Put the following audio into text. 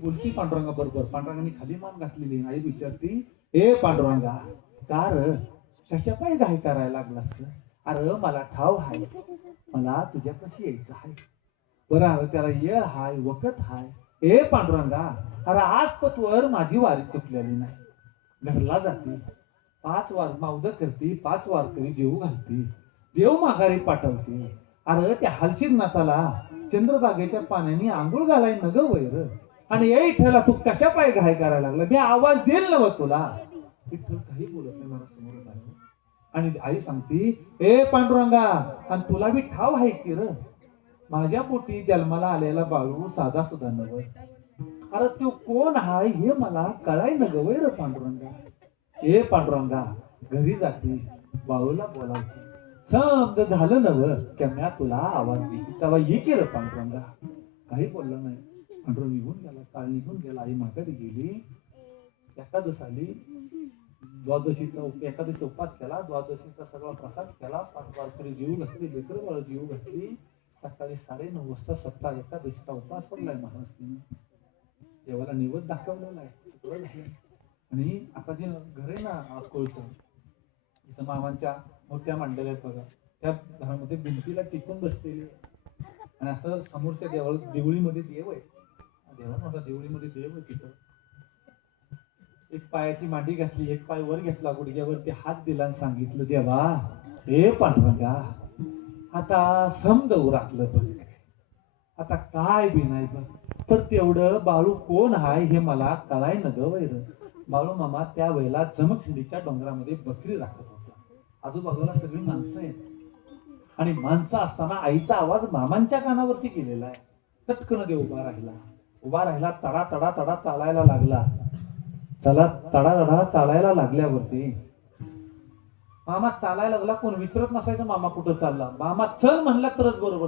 बोलती पांडुरंगा बरोबर. पांडुरंगाने खाली मान घातलेली. आई विचारती, ए पांडुरंगा, का र कशा पाय घाई करायला लागलास ग? अरे मला ठाव हाय, मला तुझ्यापाशी यायचं आहे. बरं अरे त्याला येळ हाय, वकत हाय. ए पांडुरंगा, अरे आजपतवर माझी वारी चुकलेली नाही. घरला जाते, 5 वार मावदं करते, 5 वारकरी जेऊ घालते, देव माघारी पाठवते. अरे त्या हलसिद्धनाथाला चंद्रभागेच्या पाण्याने आंघोळ घालाय न ग वैर. आणि या इठ्ठला तू कशा पाय घाय करायला लागला? मी आवाज देईल नव तुला. विठ्ठल काही बोलत नाही, मला समोर आलं. आणि आई सांगती, ए पांडुरंगा, आणि तुला बी ठाव आहे की र, माझ्या पोटी जन्माला आलेला बाळू साधा सुद्धा नव. अरे तो कोण हाय हे मला कळाय न ग वैर पांडुरंगा. ए पांडुरंगा, घरी जाते, बाळूला बोलावते. समज झालं नव म्या तुला आवाज देते, तेव्हा ये की र पांडुरंगा. काही बोललं नाही. पांडुरंग निघून गेला, काळ निघून गेला. आई माघारी गेली. एकादश आली. एकादशीचा उपास केला, द्वादशीचा सगळा प्रसाद केला, 5 वारकरी जीव घातली, लेकर बाळ जीव घातली. सकाळी 9:30 वाजता सप्ताह एकादशीचा उपास पडलाय महाराष्ट्रीने. देवाला निवद दाखवलेला आहे. आणि आता जे घर आहे ना अक्कोळचं, तिथं मामांच्या मूर्त्या मांडलेल्या आहेत बघा, त्या घरामध्ये भिंतीला टिकून बसलेली. आणि असं समोरच्या देवळीमध्ये देव आहे. देवा देवळीमध्ये देव आहे. तिथं एक पायाची मांडी घातली, एक पाय वर घेतला, गुडघ्यावरती हात दिला आणि सांगितलं, देवा हे पांडुरंगा, आता समद उरातलं बघ, आता काय बी नाही बघ. तर तेवढं बाळू कोण हाय हे मला कळाय न ग वैर. बाळू मामा त्यावेळेला जमखंडीच्या डोंगरामध्ये बकरी राखत होता. आजूबाजूला सगळी माणसं आहेत. आणि माणसं असताना आईचा आवाज मामांच्या कानावरती गेलेला आहे. चटकन देव उभा राहिला, तडा तडा तडा चालायला लागला. चला तडा तडा चालायला लागल्यावरती मामा चालायला लागला. कोण विचारत नसायचं मामा कुठं चालला. मामा चल म्हणला तरच बरोबर